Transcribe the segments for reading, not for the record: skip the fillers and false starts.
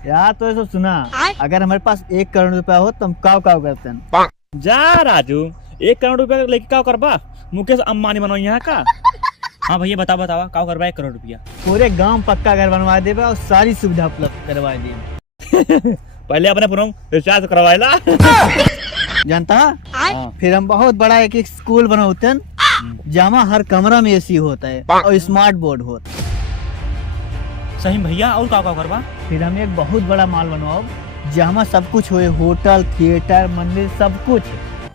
यार तो ऐसा सुना, अगर हमारे पास 1 करोड़ रुपया हो तो हम काव काव करते हैं। जा राजू, 1 करोड़ रुपया लेके क्या करबा? मुकेश अंबानी बनो यहाँ का। हाँ भैया बताओ बताओ क्या करबा 1 करोड़ रुपया? पूरे गांव पक्का घर बनवा देबे और सारी सुविधा उपलब्ध करवा देबे। पहले अपने फोन रिचार्ज करवाएला। जानता है? फिर हम बहुत बड़ा एक स्कूल बनवाते हैं जहाँ हर कमरा में एसी होता है और स्मार्ट बोर्ड होता है। सही भैया, और क्या करबा? फिर हम एक बहुत बड़ा मॉल बनवाओ जहाँ सब कुछ होए, होटल, थिएटर, मंदिर, सब कुछ।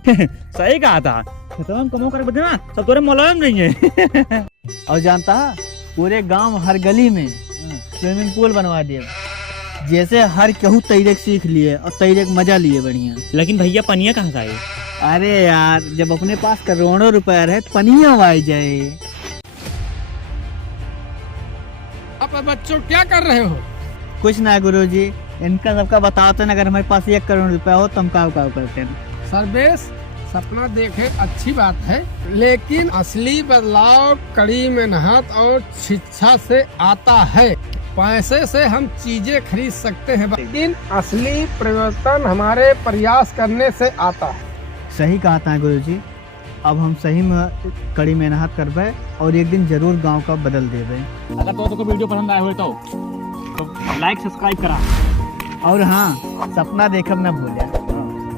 सही कहा था। तो हम कमो कर बदे ना सब तोरे मौलाना नहीं है। और जानता है, पूरे गांव हर गली में स्विमिंग पूल बनवा दिए, जैसे हर केहू तैरेक सीख लिए और तैरेक मजा लिए बढ़िया। लेकिन भैया पनिया कहाँ से आए? अरे यार, जब अपने पास करोड़ों रुपया रहे पनिया आ जाए। अब बच्चों क्या कर रहे हो? कुछ ना गुरुजी, इनका सबका बताते हैं, अगर हमारे पास 1 करोड़ रुपया हो तो हम काव काव करते हैं। सर्वेश, सपना देखे अच्छी बात है, लेकिन असली बदलाव कड़ी मेहनत और शिक्षा से आता है। पैसे से हम चीजें खरीद सकते हैं, लेकिन असली परिवर्तन हमारे प्रयास करने से आता है। सही कहा था गुरुजी, अब हम सही में कड़ी मेहनत करबे और एक दिन जरूर गांव का बदल देबे। अगर तो वीडियो पसंद आए हुए तो लाइक सब्सक्राइब करा। और हाँ, सपना देखब न भूलिया।